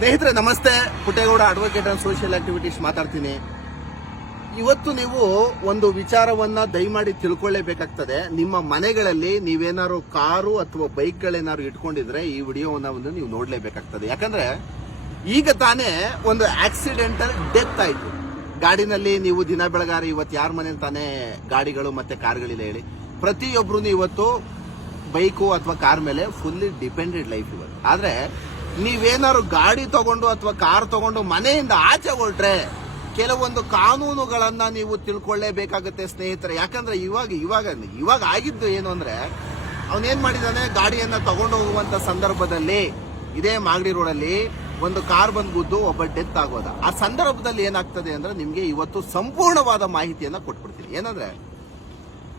ಸ್ನೇಹಿತರೆ, ನಮಸ್ತೆ. Puttegowda advocate and social activities ಮಾತಾಡ್ತೀನಿ. ಇವತ್ತು ನೀವು ಒಂದು ವಿಚಾರವನ್ನ ದಯಮಾಡಿ ತಿಳ್ಕೊಳ್ಳೇಬೇಕಾಗ್ತದೆ. ನಿಮ್ಮ ಮನೆಗಳಲ್ಲಿ ನೀವೇನಾರು ಕಾರು ಅಥವಾ ಬೈಕ್ಗಳೇನಾದ್ರು ಇಟ್ಕೊಂಡಿದ್ರೆ ಈ ವಿಡಿಯೋವನ್ನ ಒಂದು ನೀವು ನೋಡಲೇಬೇಕಾಗ್ತದೆ. ಯಾಕಂದ್ರೆ ಈಗ ತಾನೇ ಒಂದು ಆಕ್ಸಿಡೆಂಟಲ್ ಡೆತ್ ಆಯ್ತು. ಗಾಡಿನಲ್ಲಿ ನೀವು ದಿನ ಬೆಳಗಾರ ಇವತ್ತು ಯಾರ ಮನೇಲಿ ತಾನೇ ಗಾಡಿಗಳು ಮತ್ತೆ ಕಾರ್ಗಳಿಲ್ಲ ಹೇಳಿ. ಪ್ರತಿಯೊಬ್ರು ಇವತ್ತು ಬೈಕು ಅಥವಾ ಕಾರ್ ಮೇಲೆ ಫುಲ್ಲಿ ಡಿಪೆಂಡೆಡ್ ಲೈಫ್ ಇವತ್ತು ಆದ್ರೆ ನೀವೇನಾದ್ರು ಗಾಡಿ ತಗೊಂಡು ಅಥವಾ ಕಾರ್ ತಗೊಂಡು ಮನೆಯಿಂದ ಆಚೆ ಹೊರಟ್ರೆ ಕೆಲವೊಂದು ಕಾನೂನುಗಳನ್ನ ನೀವು ತಿಳ್ಕೊಳ್ಳೇಬೇಕಾಗುತ್ತೆ ಸ್ನೇಹಿತರೆ. ಯಾಕಂದ್ರೆ ಇವಾಗ ಇವಾಗ ಇವಾಗ ಆಗಿದ್ದು ಏನು ಅಂದ್ರೆ, ಅವನೇನ್ ಮಾಡಿದಾನೆ? ಗಾಡಿಯನ್ನ ತಗೊಂಡು ಹೋಗುವಂತ ಸಂದರ್ಭದಲ್ಲಿ, ಇದೇ ಮಾಗಡಿ ರೋಡಲ್ಲಿ ಒಂದು ಕಾರ್ ಬಂದ್ಬಿದ್ದು ಒಬ್ಬ ಡೆತ್ ಆಗೋದ. ಆ ಸಂದರ್ಭದಲ್ಲಿ ಏನಾಗ್ತದೆ ಅಂದ್ರೆ ನಿಮಗೆ ಇವತ್ತು ಸಂಪೂರ್ಣವಾದ ಮಾಹಿತಿಯನ್ನ ಕೊಟ್ಬಿಡ್ತೀನಿ. ಏನಂದ್ರೆ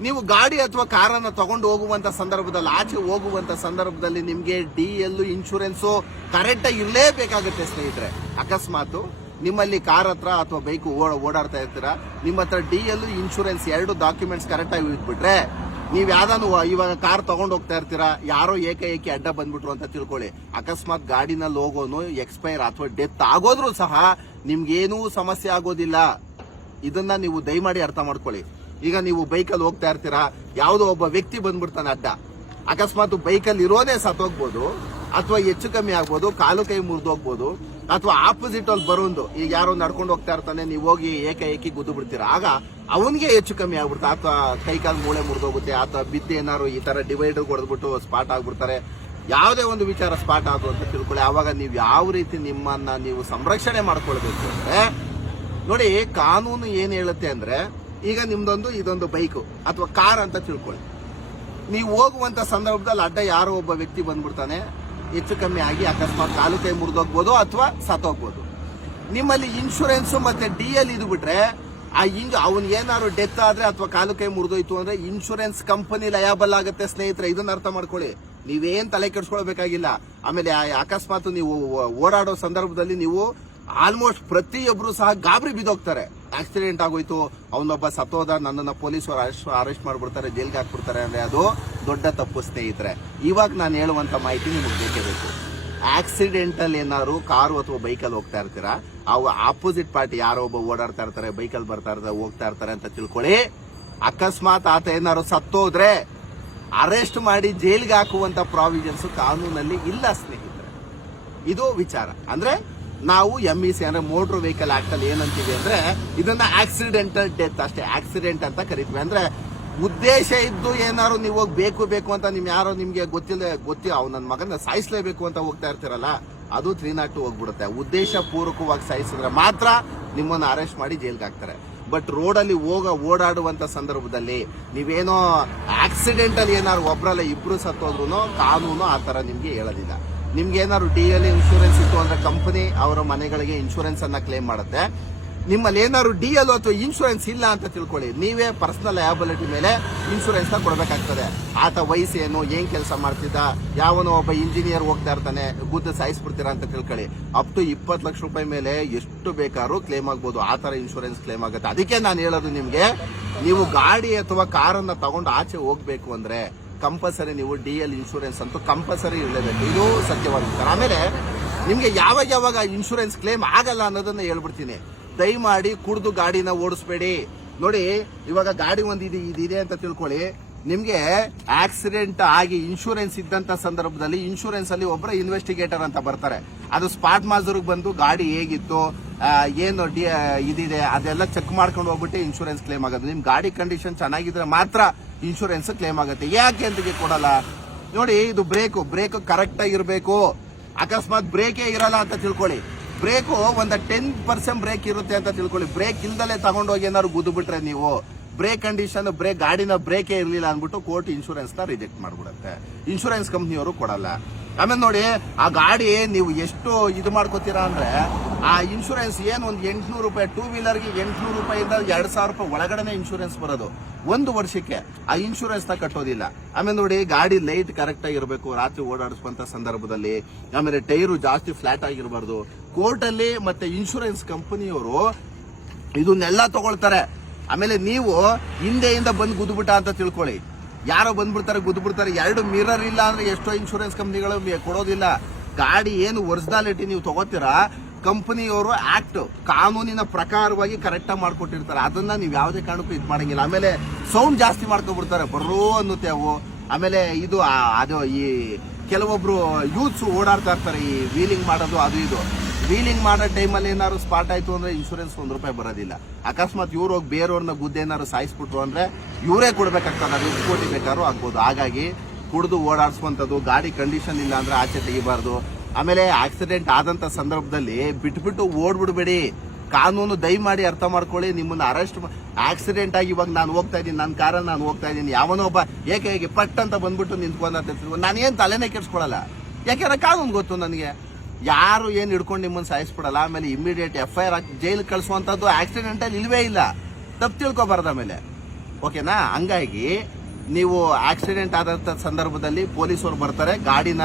ನೀವು ಗಾಡಿ ಅಥವಾ ಕಾರನ್ನು ತಗೊಂಡು ಹೋಗುವಂತ ಸಂದರ್ಭದಲ್ಲಿ, ಆಚೆ ಹೋಗುವಂತ ಸಂದರ್ಭದಲ್ಲಿ ನಿಮಗೆ ಡಿ ಎಲ್ ಇನ್ಶೂರೆನ್ಸ್ ಕರೆಕ್ಟ್ ಆಗಿ ಇರಲೇಬೇಕಾಗುತ್ತೆ ಸ್ನೇಹಿತರೆ. ಅಕಸ್ಮಾತ್ ನಿಮ್ಮಲ್ಲಿ ಕಾರ್ ಹತ್ರ ಅಥವಾ ಬೈಕ್ ಓಡಾಡ್ತಾ ಇರ್ತೀರಾ, ನಿಮ್ಮ ಹತ್ರ ಡಿ ಎಲ್ ಇನ್ಶೂರೆನ್ಸ್ ಎರಡು ಡಾಕ್ಯುಮೆಂಟ್ಸ್ ಕರೆಕ್ಟ್ ಆಗಿ ಇಟ್ಬಿಟ್ರೆ, ನೀವು ಯಾವ್ದಾನು ಇವಾಗ ಕಾರ್ ತಗೊಂಡು ಹೋಗ್ತಾ ಇರ್ತೀರಾ, ಯಾರೋ ಏಕಾಏಕಿ ಅಡ್ಡ ಬಂದ್ಬಿಟ್ರು ಅಂತ ತಿಳ್ಕೊಳ್ಳಿ. ಅಕಸ್ಮಾತ್ ಗಾಡಿನಲ್ಲಿ ಹೋಗೋನು ಎಕ್ಸ್ಪೈರ್ ಅಥವಾ ಡೆತ್ ಆಗೋದ್ರೂ ಸಹ ನಿಮ್ಗೇನೂ ಸಮಸ್ಯೆ ಆಗೋದಿಲ್ಲ. ಇದನ್ನ ನೀವು ದಯಮಾಡಿ ಅರ್ಥ ಮಾಡ್ಕೊಳ್ಳಿ. ಈಗ ನೀವು ಬೈಕಲ್ಲಿ ಹೋಗ್ತಾ ಇರ್ತೀರಾ? ಯಾವುದೋ ಒಬ್ಬ ವ್ಯಕ್ತಿ ಬಂದ್ಬಿಡ್ತಾನೆ ಅಡ್ಡ. ಅಕಸ್ಮಾತ್ ಬೈಕಲ್ಲಿ ಇರೋದೇ ಸತ್ತೋಗ್ಬೋದು, ಅಥವಾ ಹೆಚ್ಚು ಕಮ್ಮಿ ಆಗ್ಬೋದು, ಕಾಲು ಕೈ ಮುರಿದೋಗ್ಬೋದು, ಅಥವಾ ಆಪೋಸಿಟ್ ಅಲ್ಲಿ ಬರೋದು. ಈಗ ಯಾರೋ ನಡ್ಕೊಂಡು ಹೋಗ್ತಾ ಇರ್ತಾನೆ, ನೀವು ಹೋಗಿ ಏಕಾಏಕಿ ಗುದ್ದು ಬಿಡ್ತೀರಾ. ಆಗ ಅವನಿಗೆ ಹೆಚ್ಚು ಕಮ್ಮಿ ಆಗ್ಬಿಡುತ್ತೆ ಅಥವಾ ಕೈ ಕಾಲು ಮೂಳೆ ಮುರಿದೋಗುತ್ತೆ, ಅಥವಾ ಬಿದ್ದು ಏನಾರು ಈ ತರ ಡಿವೈಡರ್ ಹೊಡೆದ್ಬಿಟ್ಟು ಸ್ಪಾಟ್ ಆಗ್ಬಿಡ್ತಾರೆ. ಯಾವುದೇ ಒಂದು ವಿಚಾರ ಸ್ಪಾಟ್ ಆಗು ಅಂತ ತಿಳ್ಕೊಳ್ಳಿ. ಆವಾಗ ನೀವು ಯಾವ ರೀತಿ ನಿಮ್ಮನ್ನ ನೀವು ಸಂರಕ್ಷಣೆ ಮಾಡ್ಕೊಳ್ಬೇಕು ಅಂದ್ರೆ, ನೋಡಿ, ಕಾನೂನು ಏನ್ ಹೇಳುತ್ತೆ ಅಂದ್ರೆ ಈಗ ನಿಮ್ದೊಂದು, ಇದೊಂದು ಬೈಕು ಅಥವಾ ಕಾರ್ ಅಂತ ತಿಳ್ಕೊಳ್ಳಿ. ನೀವು ಹೋಗುವಂತ ಸಂದರ್ಭದಲ್ಲಿ ಅಡ್ಡ ಯಾರೋ ಒಬ್ಬ ವ್ಯಕ್ತಿ ಬಂದ್ಬಿಡ್ತಾನೆ, ಹೆಚ್ಚು ಕಮ್ಮಿ ಆಗಿ ಅಕಸ್ಮಾತ್ ಕಾಲು ಕೈ ಮುರಿದೋಗ್ಬೋದು ಅಥವಾ ಸತ್ತೋಗ್ಬೋದು. ನಿಮ್ಮಲ್ಲಿ ಇನ್ಶೂರೆನ್ಸ್ ಮತ್ತೆ ಡಿ ಎಲ್ ಇದು ಬಿಟ್ರೆ, ಆ ಇಂಜ್ ಅವನ್ ಏನಾದ್ರು ಡೆತ್ ಆದ್ರೆ ಅಥವಾ ಕಾಲು ಕೈ ಮುರಿದೋಯ್ತು ಅಂದ್ರೆ ಇನ್ಶೂರೆನ್ಸ್ ಕಂಪನಿ ಲಯಾಬಲ್ ಆಗುತ್ತೆ ಸ್ನೇಹಿತರೆ, ಇದನ್ನ ಅರ್ಥ ಮಾಡ್ಕೊಳ್ಳಿ. ನೀವೇನ್ ತಲೆ ಕೆಡ್ಸ್ಕೊಳ್ಬೇಕಾಗಿಲ್ಲ. ಆಮೇಲೆ ಅಕಸ್ಮಾತ್ ನೀವು ಓಡಾಡೋ ಸಂದರ್ಭದಲ್ಲಿ ನೀವು ಆಲ್ಮೋಸ್ಟ್ ಪ್ರತಿಯೊಬ್ರು ಸಹ ಗಾಬರಿ ಬಿದ್ದೋಗ್ತಾರೆ. ಆಕ್ಸಿಡೆಂಟ್ ಆಗೋಯ್ತು, ಅವನೊಬ್ಬ ಸತ್ತೋದ, ನನ್ನನ್ನು ಪೊಲೀಸರು ಅರೆಸ್ಟ್ ಅರೆಸ್ಟ್ ಮಾಡ್ಬಿಡ್ತಾರೆ, ಜೈಲ್ಗೆ ಹಾಕ್ಬಿಡ್ತಾರೆ ಅಂದ್ರೆ ಅದು ದೊಡ್ಡ ತಪ್ಪು ಸ್ನೇಹಿತರೆ. ಇವಾಗ ನಾನು ಹೇಳುವಂತ ಮಾಹಿತಿ ನಿಮಗೆ ಬೇಕೇ ಬೇಕು ಆಕ್ಸಿಡೆಂಟಲ್ಲಿ ಏನಾದ್ರು ಕಾರು ಅಥವಾ ಬೈಕಲ್ಲಿ ಹೋಗ್ತಾ ಇರ್ತೀರಾ? ಅವು ಆಪೋಸಿಟ್ ಪಾರ್ಟಿ ಯಾರೋ ಒಬ್ಬ ಓಡಾಡ್ತಾ ಇರ್ತಾರೆ, ಬೈಕಲ್ಲಿ ಬರ್ತಾ ಇರ್ತಾರೆ, ಹೋಗ್ತಾ ಇರ್ತಾರೆ ಅಂತ ತಿಳ್ಕೊಳ್ಳಿ. ಅಕಸ್ಮಾತ್ ಆತ ಏನಾದ್ರು ಸತ್ತೋದ್ರೆ ಅರೆಸ್ಟ್ ಮಾಡಿ ಜೈಲ್ಗೆ ಹಾಕುವಂತ ಪ್ರಾವಿಷನ್ಸ್ ಕಾನೂನಲ್ಲಿ ಇಲ್ಲ ಸ್ನೇಹಿತರೆ. ಇದು ವಿಚಾರ. ಅಂದ್ರೆ ನಾವು ಎಂ ಇ ಸಿ ಅಂದ್ರೆ ಮೋಟರ್ ವೆಹಿಕಲ್ ಆಕ್ಟ್ ಅಲ್ಲಿ ಏನಂತೀವಿ ಅಂದ್ರೆ ಇದನ್ನ ಆಕ್ಸಿಡೆಂಟಲ್ ಡೆತ್ ಅಷ್ಟೇ. ಆಕ್ಸಿಡೆಂಟ್ ಅಂತ ಕರಿತೀವಿ. ಅಂದ್ರೆ ಉದ್ದೇಶ ಇದ್ದು ಏನಾದ್ರು ನೀವು ಬೇಕು ಬೇಕು ಅಂತ ನಿಮ್ ಯಾರೋ ನಿಮ್ಗೆ ಗೊತ್ತಿಲ್ಲ ಗೊತ್ತಿ ಅವ್ ನನ್ನ ಮಗನ ಸಾಯಿಸ್ಲೇಬೇಕು ಅಂತ ಹೋಗ್ತಾ ಇರ್ತೀರಲ್ಲ, ಅದು ತ್ರೀ ನಾಟ್ ಟು ಹೋಗ್ಬಿಡುತ್ತೆ. ಉದ್ದೇಶ ಪೂರ್ವಕವಾಗಿ ಸಾಯಿಸಿದ್ರೆ ಮಾತ್ರ ನಿಮ್ಮನ್ನು ಅರೆಸ್ಟ್ ಮಾಡಿ ಜೈಲ್ಗೆ ಹಾಕ್ತಾರೆ. ಬಟ್ ರೋಡಲ್ಲಿ ಹೋಗ, ಓಡಾಡುವಂತ ಸಂದರ್ಭದಲ್ಲಿ ನೀವೇನೋ ಆಕ್ಸಿಡೆಂಟ್ ಅಲ್ಲಿ ಏನಾದ್ರು ಒಬ್ಬರಲ್ಲ ಇಬ್ರು ಸತ್ತೋದ್ರು ಕಾನೂನು ಆ ತರ ನಿಮಗೆ ಹೇಳೋದಿಲ್ಲ. ನಿಮ್ಗೆ ಏನಾದ್ರು ಡಿ ಎಲ್ ಇನ್ಶೂರೆನ್ಸ್ ಇತ್ತು ಅಂದ್ರೆ ಕಂಪನಿ ಅವರ ಮನೆಗಳಿಗೆ ಇನ್ಶೂರೆನ್ಸ್ ಅನ್ನ ಕ್ಲೇಮ್ ಮಾಡುತ್ತೆ. ನಿಮ್ಮಲ್ಲಿ ಏನಾದ್ರು ಡಿ ಎಲ್ ಅಥವಾ ಇನ್ಶೂರೆನ್ಸ್ ಇಲ್ಲ ಅಂತ ತಿಳ್ಕೊಳ್ಳಿ. ನೀವೇ ಪರ್ಸನಲ್ ಲಯಬಿಲಿಟಿ ಮೇಲೆ ಇನ್ಶೂರೆನ್ಸ್ನ ಕೊಡಬೇಕಾಗ್ತದೆ. ಆತ ವಯಸ್ಸೇನು, ಏನ್ ಕೆಲಸ ಮಾಡ್ತಿದ್ದ, ಯಾವನೋ ಒಬ್ಬ ಇಂಜಿನಿಯರ್ ಹೋಗ್ತಾ ಇರ್ತಾನೆ, ಗುದ್ದು ಸಾಯಿಸ್ಬಿಡ್ತೀರಾ ಅಂತ ತಿಳ್ಕೊಳ್ಳಿ. ಅಪ್ ಟು ಇಪ್ಪತ್ತು ಲಕ್ಷ ರೂಪಾಯಿ ಮೇಲೆ ಎಷ್ಟು ಬೇಕಾದ್ರೂ ಕ್ಲೇಮ್ ಆಗ್ಬೋದು. ಆ ತರ ಇನ್ಶೂರೆನ್ಸ್ ಕ್ಲೇಮ್ ಆಗುತ್ತೆ. ಅದಕ್ಕೆ ನಾನು ಹೇಳೋದು ನಿಮ್ಗೆ, ನೀವು ಗಾಡಿ ಅಥವಾ ಕಾರನ್ನ ತಗೊಂಡು ಆಚೆ ಹೋಗ್ಬೇಕು ಅಂದ್ರೆ ಕಂಪಲ್ಸರಿ ನೀವು ಡಿ ಎಲ್ ಇನ್ಶೂರೆನ್ಸ್ ಅಂತೂ ಕಂಪಲ್ಸರಿ ಇರಲೇಬೇಕು ಇದು ಸತ್ಯವಾಗುತ್ತೆ ಆಮೇಲೆ ನಿಮಗೆ ಯಾವಾಗ ಯಾವಾಗ ಇನ್ಶೂರೆನ್ಸ್ ಕ್ಲೇಮ್ ಆಗಲ್ಲ ಅನ್ನೋದನ್ನ ಹೇಳ್ಬಿಡ್ತೀನಿ. ದಯಮಾಡಿ ಕುಡಿದು ಗಾಡಿನ ಓಡಿಸ್ಬೇಡಿ. ನೋಡಿ, ಇವಾಗ ಗಾಡಿ ಒಂದು ಇದು ಇದಿದೆ ಅಂತ ತಿಳ್ಕೊಳ್ಳಿ. ನಿಮ್ಗೆ ಆಕ್ಸಿಡೆಂಟ್ ಆಗಿ ಇನ್ಶೂರೆನ್ಸ್ ಇದ್ದಂತ ಸಂದರ್ಭದಲ್ಲಿ ಇನ್ಶೂರೆನ್ಸ್ ಅಲ್ಲಿ ಒಬ್ಬರ ಇನ್ವೆಸ್ಟಿಗೇಟರ್ ಅಂತ ಬರ್ತಾರೆ. ಅದು ಸ್ಪಾಟ್ ಮಾಜೂರ್ಗ್ ಬಂದು ಗಾಡಿ ಹೇಗಿತ್ತು ಏನು ಡಿ ಇದಿದೆ, ಅದೆಲ್ಲ ಚೆಕ್ ಮಾಡ್ಕೊಂಡು ಹೋಗ್ಬಿಟ್ಟು ಇನ್ಶೂರೆನ್ಸ್ ಕ್ಲೇಮ್ ಆಗುತ್ತೆ ನಿಮ್ಮ ಗಾಡಿ ಕಂಡೀಷನ್ ಚೆನ್ನಾಗಿದ್ರೆ ಮಾತ್ರ ಇನ್ಶೂರೆನ್ಸ್ ಕ್ಲೇಮ್ ಆಗುತ್ತೆ. ಯಾಕೆ ಅಂತ ಕೊಡಲ್ಲ? ನೋಡಿ, ಇದು ಬ್ರೇಕು ಬ್ರೇಕ್ ಕರೆಕ್ಟ್ ಇರಬೇಕು. ಅಕಸ್ಮಾತ್ ಬ್ರೇಕೇ ಇರಲ್ಲ ಅಂತ ತಿಳ್ಕೊಳ್ಳಿ. ಬ್ರೇಕು ಒಂದು ಟೆನ್ ಪರ್ಸೆಂಟ್ ಬ್ರೇಕ್ ಇರುತ್ತೆ ಅಂತ ತಿಳ್ಕೊಳ್ಳಿ. ಬ್ರೇಕ್ ಇಲ್ದಲೇ ತಗೊಂಡೋಗಿ ಏನಾದ್ರು ಗುದ್ದು ಬಿಟ್ರೆ ನೀವು. ಬ್ರೇಕ್ ಕಂಡೀಷನ್, ಬ್ರೇಕ್ ಗಾಡಿನ ಬ್ರೇಕೇ ಇರಲಿಲ್ಲ ಅಂದ್ಬಿಟ್ಟು ಕೋರ್ಟ್ ಇನ್ಶೂರೆನ್ಸ್ನ ರಿಜೆಕ್ಟ್ ಮಾಡ್ಬಿಡುತ್ತೆ. ಇನ್ಶೂರೆನ್ಸ್ ಕಂಪ್ನಿಯವರು ಕೊಡಲ್ಲ. ಆಮೇಲೆ ನೋಡಿ, ಆ ಗಾಡಿ ನೀವು ಎಷ್ಟು ಇದು ಮಾಡ್ಕೋತೀರಾ ಅಂದ್ರೆ, ಆ ಇನ್ಶೂರೆನ್ಸ್ ಏನು ಒಂದು ಎಂಟ್ನೂರು ರೂಪಾಯಿ ಟೂ ವೀಲರ್ಗೆ ಎಂಟ್ನೂರು ರೂಪಾಯಿಂದ ಎರಡು ಸಾವಿರ ರೂಪಾಯಿ ಒಳಗಡೆನೆ ಇನ್ಶೂರೆನ್ಸ್ ಬರೋದು. ಒಂದು ವರ್ಷಕ್ಕೆ ಆ ಇನ್ಶೂರೆನ್ಸ್ನ ಕಟ್ಟೋದಿಲ್ಲ. ಆಮೇಲೆ ನೋಡಿ, ಗಾಡಿ ಲೈಟ್ ಕರೆಕ್ಟ್ ಆಗಿರ್ಬೇಕು ರಾತ್ರಿ ಓಡಾಡಿಸುವಂತ ಸಂದರ್ಭದಲ್ಲಿ, ಆಮೇಲೆ ಟೈರು ಜಾಸ್ತಿ ಫ್ಲಾಟ್ ಆಗಿರಬಾರ್ದು ಕೋರ್ಟ್ ಅಲ್ಲಿ ಮತ್ತೆ ಇನ್ಶೂರೆನ್ಸ್ ಕಂಪನಿಯವರು ಇದನ್ನೆಲ್ಲ ತಗೊಳ್ತಾರೆ. ಆಮೇಲೆ ನೀವು ಹಿಂದೆಯಿಂದ ಬಂದು ಗುದ್ಬಿಟ್ಟ ಅಂತ ತಿಳ್ಕೊಳ್ಳಿ. ಯಾರೋ ಬಂದ್ಬಿಡ್ತಾರೆ ಗುದ್ಬಿಡ್ತಾರೆ ಎರಡು ಮಿರರ್ ಇಲ್ಲ ಅಂದ್ರೆ ಎಷ್ಟೋ ಇನ್ಶೂರೆನ್ಸ್ ಕಂಪ್ನಿಗಳು ಕೊಡೋದಿಲ್ಲ. ಗಾಡಿ ಏನು ಒರಿಜಿನಾಲಿಟಿ ನೀವು ತಗೋತೀರಾ? ಕಂಪನಿಯವರು ಆಕ್ಟ್ ಕಾನೂನಿನ ಪ್ರಕಾರವಾಗಿ ಕರೆಕ್ಟ್ ಆಗಿ ಮಾಡ್ಕೊಟ್ಟಿರ್ತಾರೆ. ಅದನ್ನ ನೀವು ಯಾವುದೇ ಕಾರಣಕ್ಕೂ ಇದು ಮಾಡಂಗಿಲ್ಲ. ಆಮೇಲೆ ಸೌಂಡ್ ಜಾಸ್ತಿ ಮಾಡ್ಕೊಬಿಡ್ತಾರೆ. ಬರೋ ಅನ್ನುತ್ತೆ ಅವು. ಆಮೇಲೆ ಇದು ಅದು ಈ ಕೆಲವೊಬ್ರು ಯೂತ್ಸ್ ಓಡಾಡ್ತಾ ಇರ್ತಾರೆ. ಈ ವೀಲಿಂಗ್ ಮಾಡೋದು, ಅದು ಇದು. ವೀಲಿಂಗ್ ಮಾಡೋ ಟೈಮಲ್ಲಿ ಏನಾದ್ರು ಸ್ಪಾಟ್ ಆಯಿತು ಅಂದರೆ ಇನ್ಶೂರೆನ್ಸ್ ಒಂದು ರೂಪಾಯಿ ಬರೋದಿಲ್ಲ. ಅಕಸ್ಮಾತ್ ಇವ್ರು ಹೋಗಿ ಬೇರೆಯವ್ರನ್ನ ಗುದ್ದೆ ಏನಾದ್ರು ಸಾಯಿಸ್ಬಿಟ್ರು ಅಂದರೆ ಇವರೇ ಕೊಡಬೇಕಾಗ್ತದೆ, ಅದು ಎಷ್ಟು ಕೋಟಿ ಬೇಕಾದ್ರೂ ಆಗ್ಬೋದು. ಹಾಗಾಗಿ ಕುಡಿದು ಓಡಾಡಿಸುವಂಥದ್ದು, ಗಾಡಿ ಕಂಡೀಷನ್ ಇಲ್ಲ ಅಂದರೆ ಆಚೆ ತೆಗಿಬಾರ್ದು. ಆಮೇಲೆ ಆಕ್ಸಿಡೆಂಟ್ ಆದಂಥ ಸಂದರ್ಭದಲ್ಲಿ ಬಿಟ್ಬಿಟ್ಟು ಓಡ್ಬಿಡ್ಬೇಡಿ. ಕಾನೂನು ದಯಮಾಡಿ ಅರ್ಥ ಮಾಡ್ಕೊಳ್ಳಿ, ನಿಮ್ಮನ್ನು ಅರೆಸ್ಟ್ ಆಕ್ಸಿಡೆಂಟ್ ಆಗಿ ಇವಾಗ ನಾನು ಹೋಗ್ತಾ ಇದ್ದೀನಿ ನನ್ನ ಕಾರಲ್ಲಿ ನಾನು ಹೋಗ್ತಾ ಇದ್ದೀನಿ, ಯಾವನೋ ಒಬ್ಬ ಏಕೆ ಹೇಗೆ ಪಟ್ ಅಂತ ಬಂದ್ಬಿಟ್ಟು ನಿಂತ್ಕೊಂಡ ನಾನು ಏನು ತಲೆನೇ ಕೆಡ್ಸ್ಕೊಳ್ಳಲ್ಲ ಯಾಕೆಂದ್ರೆ ಕಾನೂನು ಗೊತ್ತು ನನಗೆ. ಯಾರು ಏನು ಹಿಡ್ಕೊಂಡು ನಿಮ್ಮನ್ನು ಸಾಯಿಸ್ಬಿಡಲ್ಲ, ಆಮೇಲೆ ಇಮಿಡಿಯೇಟ್ ಎಫ್ ಐ ಆರ್ ಹಾಕಿ ಜೈಲ್ ಕಳಿಸುವಂಥದ್ದು ಆಕ್ಸಿಡೆಂಟ್ ಅಲ್ಲಿ ಇಲ್ವೇ ಇಲ್ಲ. ತಪ್ಪು ತಿಳ್ಕೊಬಾರ್ದು ಆಮೇಲೆ. ಓಕೆನಾ ಹಂಗಾಗಿ ನೀವು ಆಕ್ಸಿಡೆಂಟ್ ಆದಂಥ ಸಂದರ್ಭದಲ್ಲಿ ಪೊಲೀಸರು ಬರ್ತಾರೆ, ಗಾಡಿನ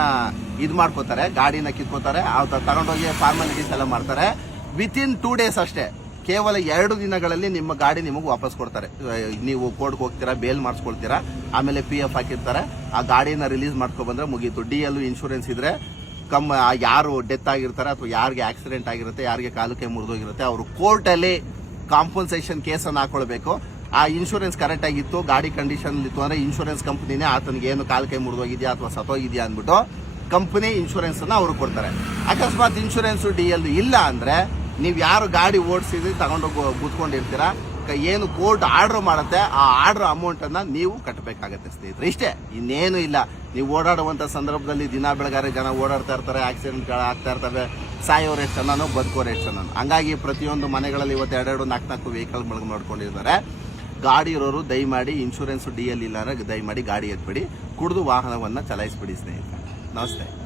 ಇದು ಮಾಡ್ಕೋತಾರೆ, ಗಾಡಿನ ಕಿತ್ಕೋತಾರೆ ತಗೊಂಡೋಗಿ ಫಾರ್ಮಾಲಿಟೀಸ್ ಎಲ್ಲ ಮಾಡ್ತಾರೆ. ವಿತಿನ್ ಟೂ ಡೇಸ್ ಅಷ್ಟೇ, ಕೇವಲ ಎರಡು ದಿನಗಳಲ್ಲಿ ನಿಮ್ಮ ಗಾಡಿ ನಿಮಗೆ ವಾಪಸ್ ಕೊಡ್ತಾರೆ. ನೀವು ಕೋರ್ಟ್ಗೆ ಹೋಗ್ತೀರಾ ಬೇಲ್ ಮಾಡಿಸ್ಕೊಳ್ತೀರಾ, ಆಮೇಲೆ ಪಿ ಎಫ್ ಹಾಕಿರ್ತಾರೆ, ಆ ಗಾಡಿನ ರಿಲೀಸ್ ಮಾಡ್ಕೊ ಬಂದ್ರೆ ಮುಗೀತು. ಡಿ ಎಲ್ ಇನ್ಶೂರೆನ್ಸ್ ಇದ್ರೆ ಕಮ್ ಯಾರು ಡೆತ್ ಆಗಿರ್ತಾರೆ ಅಥವಾ ಯಾರಿಗೆ ಆಕ್ಸಿಡೆಂಟ್ ಆಗಿರುತ್ತೆ, ಯಾರಿಗೆ ಕಾಲು ಕೈ ಮುರಿದೋಗಿರುತ್ತೆ, ಅವರು ಕೋರ್ಟಲ್ಲಿ ಕಾಂಪನ್ಸೇಷನ್ ಕೇಸನ್ನು ಹಾಕೊಳ್ಬೇಕು. ಆ ಇನ್ಶೂರೆನ್ಸ್ ಕರೆಕ್ಟ್ ಆಗಿತ್ತು, ಗಾಡಿ ಕಂಡೀಷನ್ ಇತ್ತು ಅಂದ್ರೆ ಇನ್ಶೂರೆನ್ಸ್ ಕಂಪನಿನೇ ಆತನಿಗೆ ಏನು ಕಾಲು ಕೈ ಮುರಿದೋಗಿದ್ಯಾ ಅಥವಾ ಸತೋಗಿದೆಯಾ ಅಂದ್ಬಿಟ್ಟು ಕಂಪನಿ ಇನ್ಶೂರೆನ್ಸ್ ಅನ್ನ ಅವ್ರಿಗೆ ಕೊಡ್ತಾರೆ. ಅಕಸ್ಮಾತ್ ಇನ್ಶೂರೆನ್ಸ್ ಡಿ ಎಲ್ ಇಲ್ಲ ಅಂದ್ರೆ ನೀವು ಯಾರು ಗಾಡಿ ಓಡಿಸಿದ್ರಿ ತಗೊಂಡೋಗಿ ಕೂತ್ಕೊಂಡಿರ್ತೀರಾ? ಏನು ಕೋರ್ಟ್ ಆರ್ಡರ್ ಮಾಡುತ್ತೆ, ಆ ಆರ್ಡರ್ ಅಮೌಂಟ್ ಅನ್ನ ನೀವು ಕಟ್ಟಬೇಕಾಗತ್ತೆ ಸ್ನೇಹಿತರೆ. ಇಷ್ಟೇ, ಇನ್ನೇನು ಇಲ್ಲ. ನೀವು ಓಡಾಡುವಂತ ಸಂದರ್ಭದಲ್ಲಿ ದಿನ ಬೆಳಗಾರೆ ಜನ ಓಡಾಡ್ತಾ ಇರ್ತಾರೆ ಆಕ್ಸಿಡೆಂಟ್ ಆಗ್ತಾ ಇರ್ತವೆ ಸಾಯೋರು ಎಷ್ಟು ಜನನೋ ಬದುಕೋರು ಎಷ್ಟು ಜನ ಹಂಗಾಗಿ ಪ್ರತಿಯೊಂದು ಮನೆಗಳಲ್ಲಿ ಇವತ್ತು ಎರಡೆರಡು ನಾಲ್ಕು ನಾಲ್ಕು ವೆಹಿಕಲ್ ಮಾಡ್ಕೊಂಡಿದ್ದಾರೆ ಗಾಡಿ ಇರೋರು ದಯಮಾಡಿ ಇನ್ಶೂರೆನ್ಸ್ ಡಿ ಎಲ್ ಇಲ್ಲ ದಯಮಾಡಿ ಗಾಡಿ ಎತ್ಬಿಡಿ, ಕುಡಿದು ವಾಹನವನ್ನ ಚಲಾಯಿಸ್ಬಿಡಿ ಸ್ನೇಹಿತರೆ. ನಮಸ್ತೆ.